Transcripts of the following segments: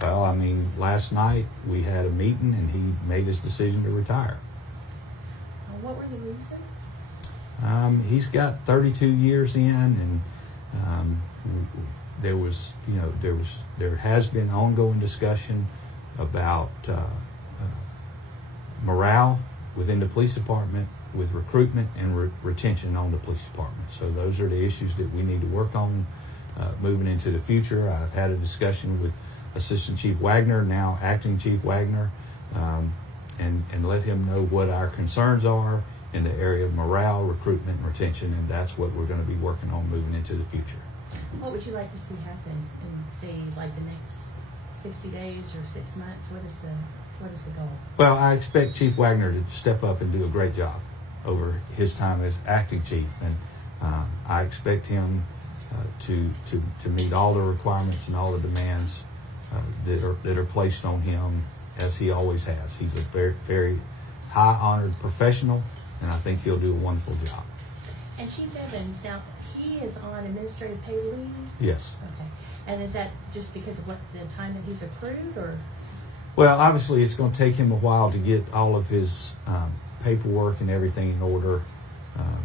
Well, I mean, last night we had a meeting and he made his decision to retire. What were the reasons? He's got 32 years in, and there has been ongoing discussion about morale within the police department, with recruitment and retention on the police department. So those are the issues that we need to work on moving into the future. I've had a discussion with Assistant Chief Wagner, now Acting Chief Wagner, and let him know what our concerns are in the area of morale, recruitment, and retention, and that's what we're going to be working on moving into the future. What would you like to see happen in, say, like the next 60 days or 6 months? What is the goal? Well, I expect Chief Wagner to step up and do a great job over his time as acting chief, and I expect him to meet all the requirements and all the demands that are placed on him, as he always has. He's a very, very high-honored professional, and I think he'll do a wonderful job. And Chief Evans, now he is on administrative pay leave? Yes. Okay. And is that just because of the time that he's accrued, or? Well, obviously it's going to take him a while to get all of his paperwork and everything in order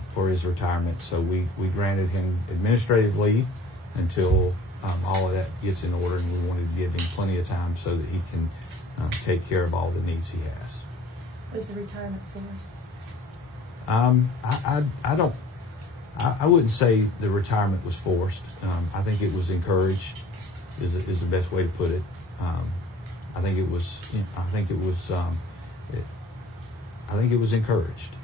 for his retirement. So we granted him administrative leave until all of that gets in order, and we wanted to give him plenty of time so that he can take care of all the needs he has. Was the retirement forced? I wouldn't say the retirement was forced. I think it was encouraged, is the best way to put it. I think it was encouraged.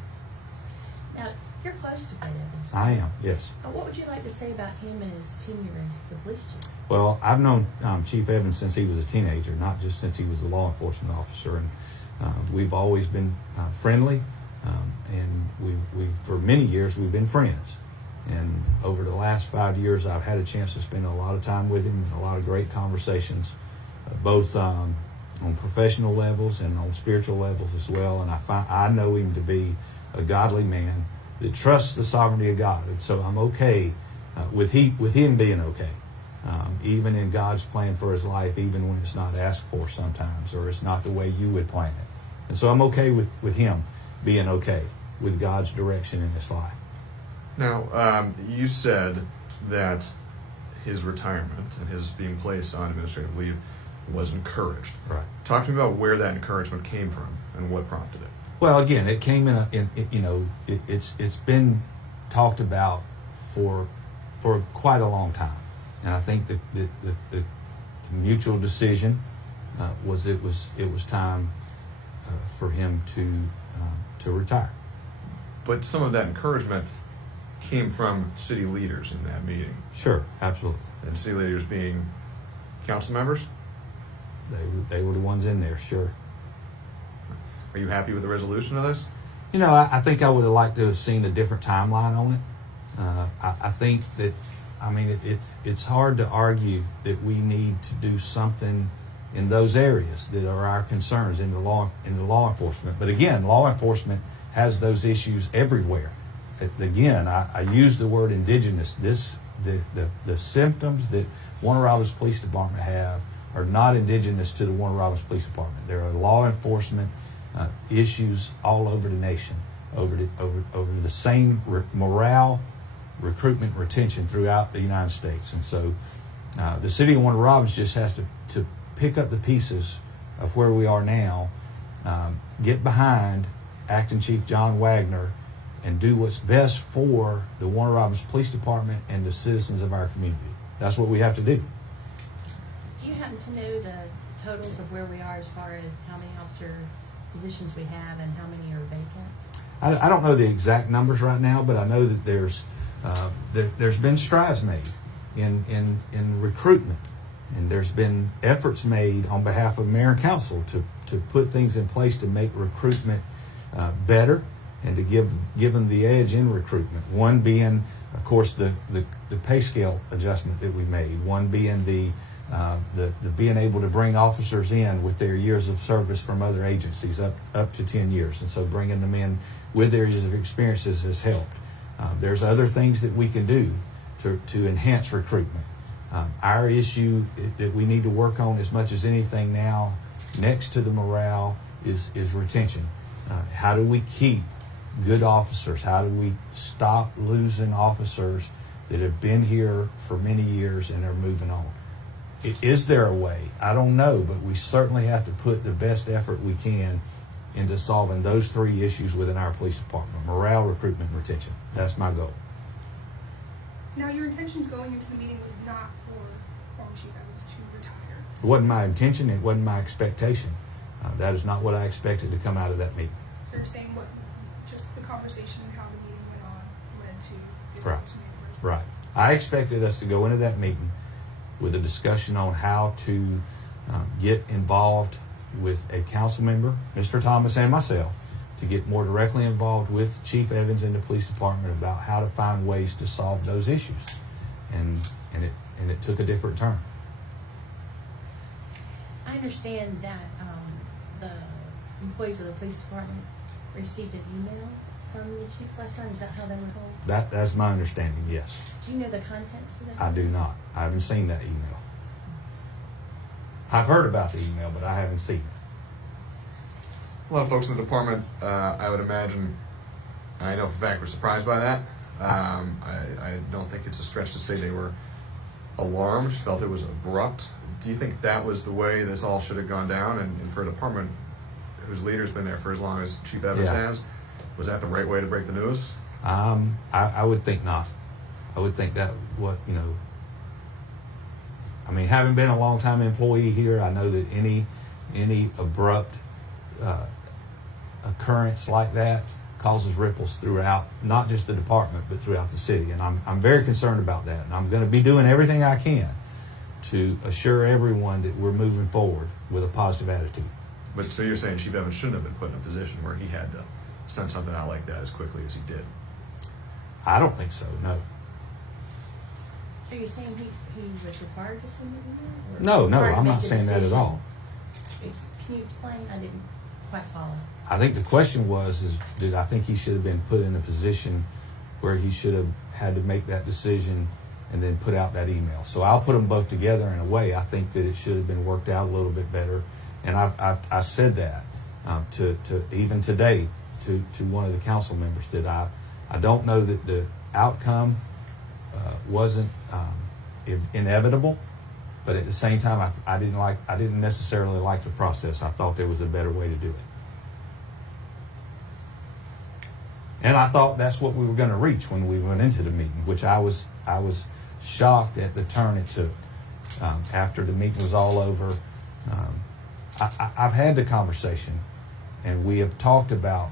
Now, you're close to Fred Evans. I am, yes. What would you like to say about him and his tenure as the police chief? Well, I've known Chief Evans since he was a teenager, not just since he was a law enforcement officer, and we've always been friendly, and we for many years we've been friends. And over the last 5 years, I've had a chance to spend a lot of time with him, and a lot of great conversations, both on professional levels and on spiritual levels as well. And I know him to be a godly man that trusts the sovereignty of God, and so I'm okay with him being okay, even in God's plan for his life, even when it's not asked for sometimes, or it's not the way you would plan it. And so I'm okay with him being okay with God's direction in his life. Now, you said that his retirement and his being placed on administrative leave was encouraged. Right. Talk to me about where that encouragement came from and what prompted it. Well, again, it came it's been talked about for quite a long time, and I think the mutual decision was it was time for him to retire. But some of that encouragement came from city leaders in that meeting. Sure, absolutely. And city leaders being council members? They were the ones in there, sure. Are you happy with the resolution of this? You know, I think I would have liked to have seen a different timeline on it. I think that, I mean, it's hard to argue that we need to do something in those areas that are our concerns in the law enforcement. But again, law enforcement has those issues everywhere. Again, I use the word indigenous. The symptoms that Warner Robins Police Department have are not indigenous to the Warner Robins Police Department. There are law enforcement issues all over the nation, over the same morale, recruitment, retention throughout the United States. And so the city of Warner Robins just has to pick up the pieces of where we are now, get behind Acting Chief John Wagner, and do what's best for the Warner Robins Police Department and the citizens of our community. That's what we have to do. Do you happen to know the totals of where we are as far as how many officer positions we have and how many are vacant? I don't know the exact numbers right now, but I know that there's been strides made in recruitment, and there's been efforts made on behalf of mayor and council to put things in place to make recruitment better and to give them the edge in recruitment. One being, of course, the pay scale adjustment that we made. One being the being able to bring officers in with their years of service from other agencies up to 10 years, and so bringing them in with their years of experiences has helped. There's other things that we can do to enhance recruitment. Our issue that we need to work on as much as anything now, next to the morale, is retention. How do we keep good officers? How do we stop losing officers that have been here for many years and are moving on? Is there a way? I don't know, but we certainly have to put the best effort we can into solving those three issues within our police department: morale, recruitment, and retention. That's my goal. Now, your intentions going into the meeting was not for former Chief Evans to retire. It wasn't my intention. It wasn't my expectation. That is not what I expected to come out of that meeting. So you're saying what, just the conversation and how the meeting went on led to this Right. ultimate resolution? Right. I expected us to go into that meeting with a discussion on how to get involved with a council member, Mr. Thomas, and myself, to get more directly involved with Chief Evans and the police department about how to find ways to solve those issues. And it took a different turn. I understand that the employees of the police department received an email from the chief last night. Is that how they were told? That's my understanding, yes. Do you know the contents of that? I do not. I haven't seen that email. I've heard about the email, but I haven't seen it. A lot of folks in the department, I would imagine, I know for a fact, were surprised by that. I don't think it's a stretch to say they were alarmed, felt it was abrupt. Do you think that was the way this all should have gone down? And for a department whose leader's been there for as long as Chief Evans Yeah. has, was that the right way to break the news? I would think not. I would think that I mean, having been a long-time employee here, I know that any abrupt occurrence like that causes ripples throughout, not just the department, but throughout the city. And I'm very concerned about that. And I'm going to be doing everything I can to assure everyone that we're moving forward with a positive attitude. But so you're saying Chief Evans shouldn't have been put in a position where he had to send something out like that as quickly as he did? I don't think so, no. So you're saying he was required to send an email? No, Required to I'm make not the saying that at decision? all. Can you explain? I didn't quite follow. I think the question did I think he should have been put in a position where he should have had to make that decision and then put out that email. So I'll put them both together in a way. I think that it should have been worked out a little bit better. And I said that to even today to one of the council members, that I don't know that the outcome wasn't inevitable, but at the same time I didn't necessarily like the process. I thought there was a better way to do it. And I thought that's what we were going to reach when we went into the meeting, which I was shocked at the turn it took. After the meeting was all over, I've had the conversation, and we have talked about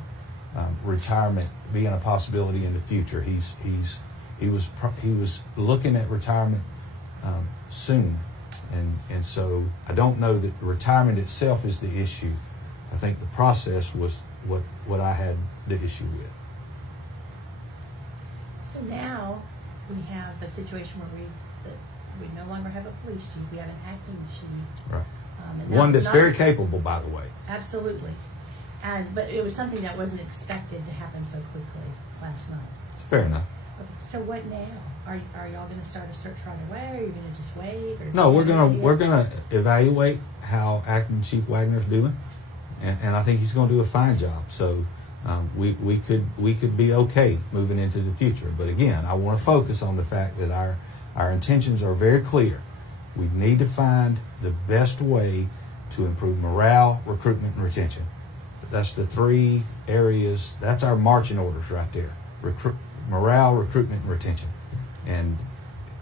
retirement being a possibility in the future. He was looking at retirement soon, and so I don't know that retirement itself is the issue. I think the process was what I had the issue with. So now we have a situation where we no longer have a police chief. We have an acting chief. Right. And that One was that's not- very capable, by the way. Absolutely. But it was something that wasn't expected to happen so quickly last night. Fair enough. Okay, so what now? Are y'all going to start a search right away? Or are you going to just wait? Or No, just we're gonna evaluate how Acting Chief Wagner's doing, and I think he's going to do a fine job. So we could be okay moving into the future. But again, I want to focus on the fact that our intentions are very clear. We need to find the best way to improve morale, recruitment, and retention. That's the three areas. That's our marching orders right there: morale, recruitment, and retention. And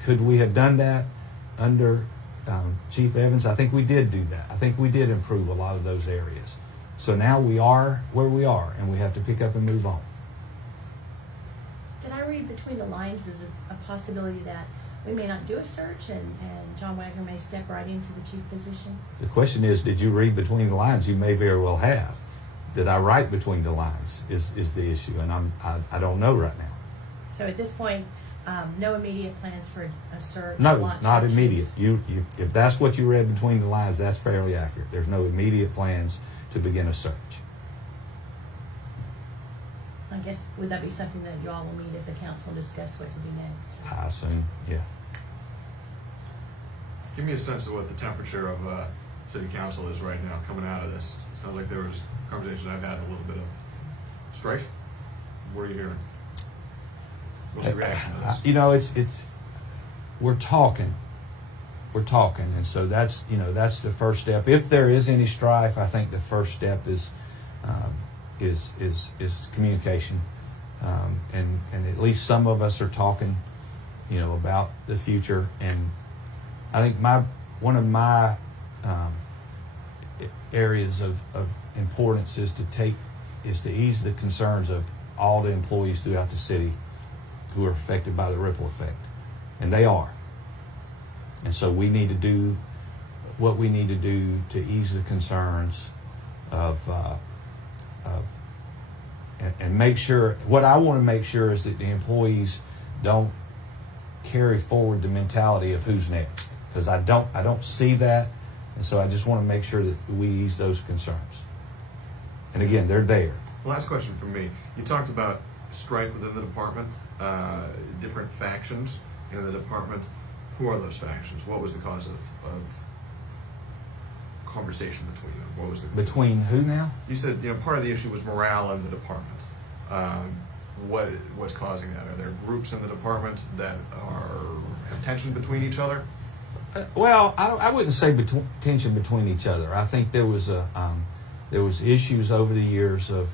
could we have done that under Chief Evans? I think we did do that. I think we did improve a lot of those areas. So now we are where we are, and we have to pick up and move on. Did I read between the lines as a possibility that we may not do a search and John Wagner may step right into the chief position? The question is, did you read between the lines? You may very well have. Did I write between the lines is the issue, and I don't know right now. So at this point, no immediate plans for a search? No, launch not searches? immediate. You if that's what you read between the lines, that's fairly accurate. There's no immediate plans to begin a search. I guess, would that be something that you all will meet as a council and discuss what to do next? I assume, yeah. Give me a sense of what the temperature of city council is right now coming out of this. Sounds like there was conversations I've had, a little bit of strife. What are you hearing? What's the reaction to this? You know, it's we're talking, and so that's the first step. If there is any strife, I think the first step is communication, and at least some of us are talking, about the future. And I think one of my areas of importance is to ease the concerns of all the employees throughout the city who are affected by the ripple effect, and they are. And so we need to do what we need to do to ease the concerns and make sure. What I want to make sure is that the employees don't carry forward the mentality of who's next, because I don't see that, and so I just want to make sure that we ease those concerns. And again, they're there. Last question from me. You talked about strife within the department, different factions in the department. Who are those factions? What was the cause of conversation between them? What was the Between who now? You said part of the issue was morale in the department. What's causing that? Are there groups in the department that have tension between each other? Well, I wouldn't say tension between each other. I think there was issues over the years of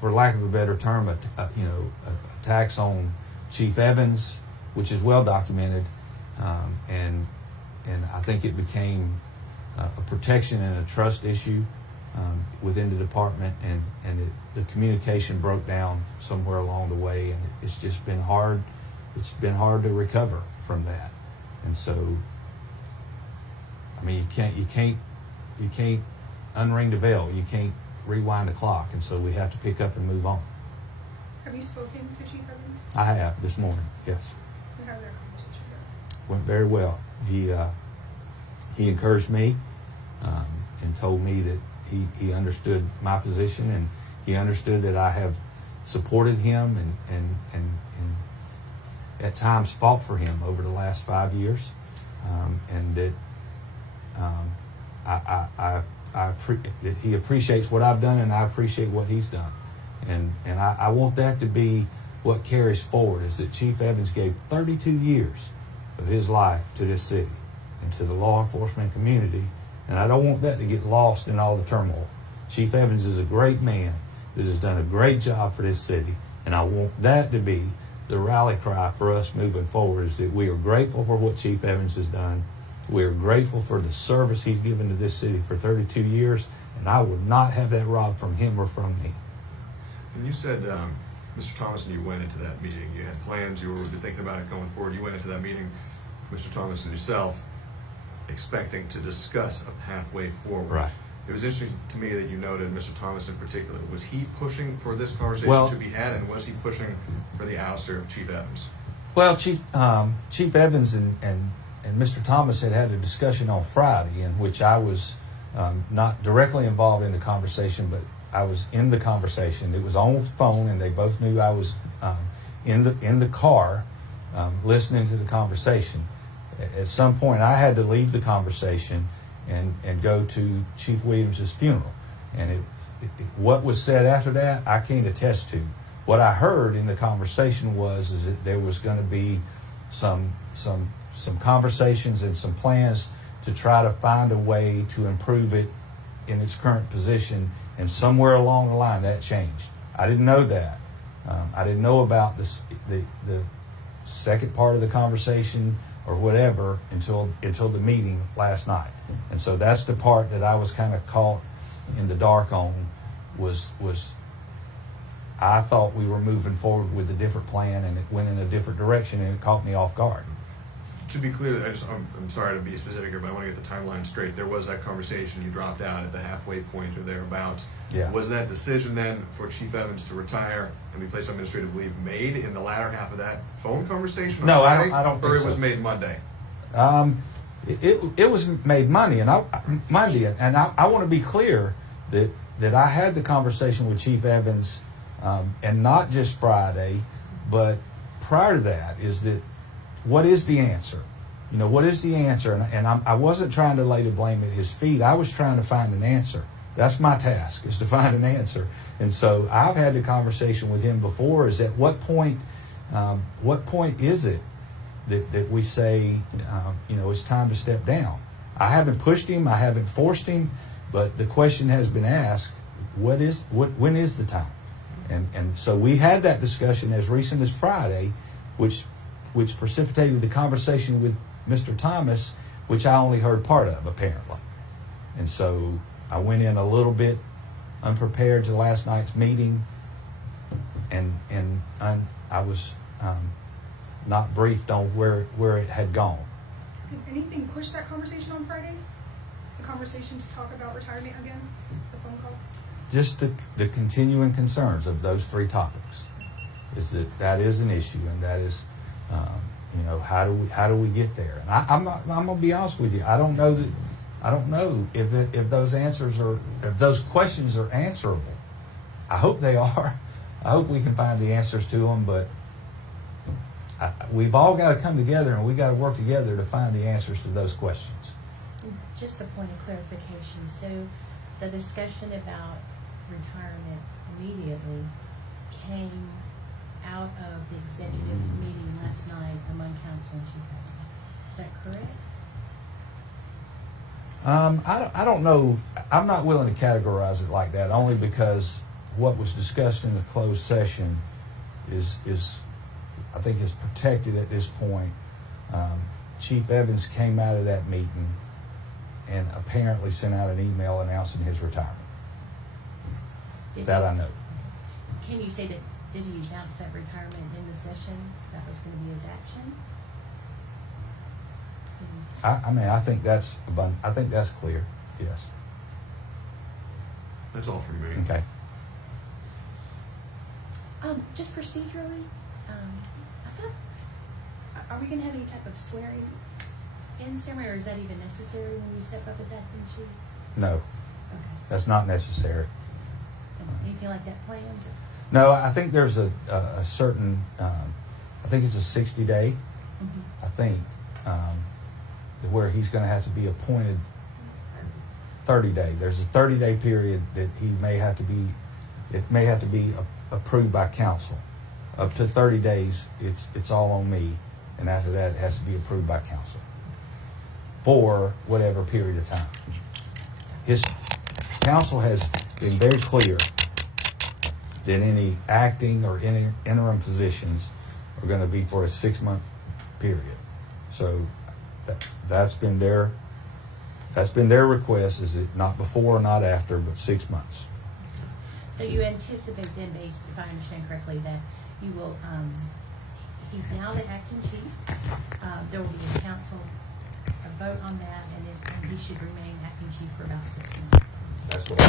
for lack of a better term, attacks on Chief Evans, which is well documented, and I think it became a protection and a trust issue within the department, and the communication broke down somewhere along the way, and it's just been hard. It's been hard to recover from that, and so I mean you can't unring the bell. You can't rewind the clock, and so we have to pick up and move on. Have you spoken to Chief Evans? I have this morning. Yes, And how did that conversation go? went very well. He encouraged me and told me that he understood my position, and he understood that I have supported him and at times fought for him over the last 5 years, and that that he appreciates what I've done, and I appreciate what he's done, and I want that to be what carries forward, is that Chief Evans gave 32 years of his life to this city and to the law enforcement community, and I don't want that to get lost in all the turmoil. Chief Evans is a great man that has done a great job for this city, and I want that to be the rally cry for us moving forward, is that we are grateful for what Chief Evans has done. We are grateful for the service he's given to this city for 32 years, and I would not have that robbed from him or from me. And you said, Mr. Thomas, and you went into that meeting. You had plans. You were thinking about it going forward. You went into that meeting, Mr. Thomas and yourself, expecting to discuss a pathway forward. Right. It was interesting to me that you noted Mr. Thomas in particular. Was he pushing for this conversation to be had, and was he pushing for the ouster of Chief Evans? Well, Chief Evans and Mr. Thomas had a discussion on Friday in which I was not directly involved in the conversation, but I was in the conversation. It was on the phone, and they both knew I was in the car listening to the conversation. At some point, I had to leave the conversation and go to Chief Williams's funeral. And what was said after that, I can't attest to. What I heard in the conversation is that there was going to be some conversations and some plans to try to find a way to improve it in its current position, and somewhere along the line that changed. I didn't know that. I didn't know about the second part of the conversation or whatever until the meeting last night. And so that's the part that I was kind of caught in the dark on, was I thought we were moving forward with a different plan, and it went in a different direction, and it caught me off guard. To be clear, I'm sorry to be specific here, but I want to get the timeline straight. There was that conversation. You dropped out at the halfway point or thereabouts. Yeah. Was that decision then for Chief Evans to retire and be placed on administrative leave made in the latter half of that phone conversation? No, Friday, I don't think Or it so. was made Monday? It was made Monday, and I want to be clear that I had the conversation with Chief Evans, and not just Friday, but prior to that, is that what is the answer? You know, what is the answer? And I wasn't trying to lay the blame at his feet. I was trying to find an answer. That's my task, is to find an answer. And so I've had the conversation with him before, is at what point is it that we say, you know, it's time to step down? I haven't pushed him, I haven't forced him, but the question has been asked, when is the time? And so we had that discussion as recent as Friday, which precipitated the conversation with Mr. Thomas, which I only heard part of, apparently. And so I went in a little bit unprepared to last night's meeting, and I was not briefed on where it had gone. Did anything push that conversation on Friday? The conversation to talk about retirement again? The phone call? Just the continuing concerns of those three topics is that is an issue, and that is, you know, how do we get there? And I'm gonna be honest with you. I don't know if those questions are answerable. I hope they are. I hope we can find the answers to them, but we've all got to come together, and we got to work together to find the answers to those questions. Just a point of clarification. So the discussion about retirement immediately came out of the executive meeting last night among council and chief admin. Is that correct? I don't know. I'm not willing to categorize it like that, only because what was discussed in the closed session is I think is protected at this point. Chief Evans came out of that meeting and apparently sent out an email announcing his retirement. That I know. Can you say that, did he announce that retirement in the session? That was going to be his action? I mean, I think that's clear. Yes. That's all from me. Okay. Just procedurally, I thought, are we going to have any type of swearing in ceremony, or is that even necessary when you step up as acting chief? No, Okay. that's not necessary. Anything like that planned? No, I think there's a certain, I think it's a 60-day, I think, where he's going to have to be appointed 30-day. There's a 30-day period that he may have to be, it may have to be approved by council. Up to 30 days, it's all on me, and after that, it has to be approved by council for whatever period of time. His council has been very clear that any acting or any interim positions are going to be for a 6-month period. So that's been their request, is it not before, not after, but 6 months. So you anticipate then, based, if I understand correctly, that you will, he's now the acting chief. There will be a council, a vote on that, and he should remain acting chief for about 6 months. That's what I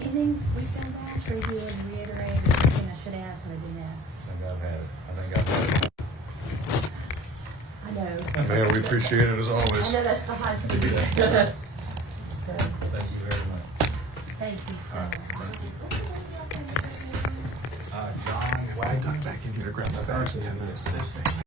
Anything we failed to ask, or do you want to reiterate, or anything I should ask and I didn't ask? think I've had it. I know. Man, we appreciate it as I always. know that's the hot seat. So, Thank you very much. thank you. All right, thank you. John Wagner. Back in here to grab my bags in 10 minutes.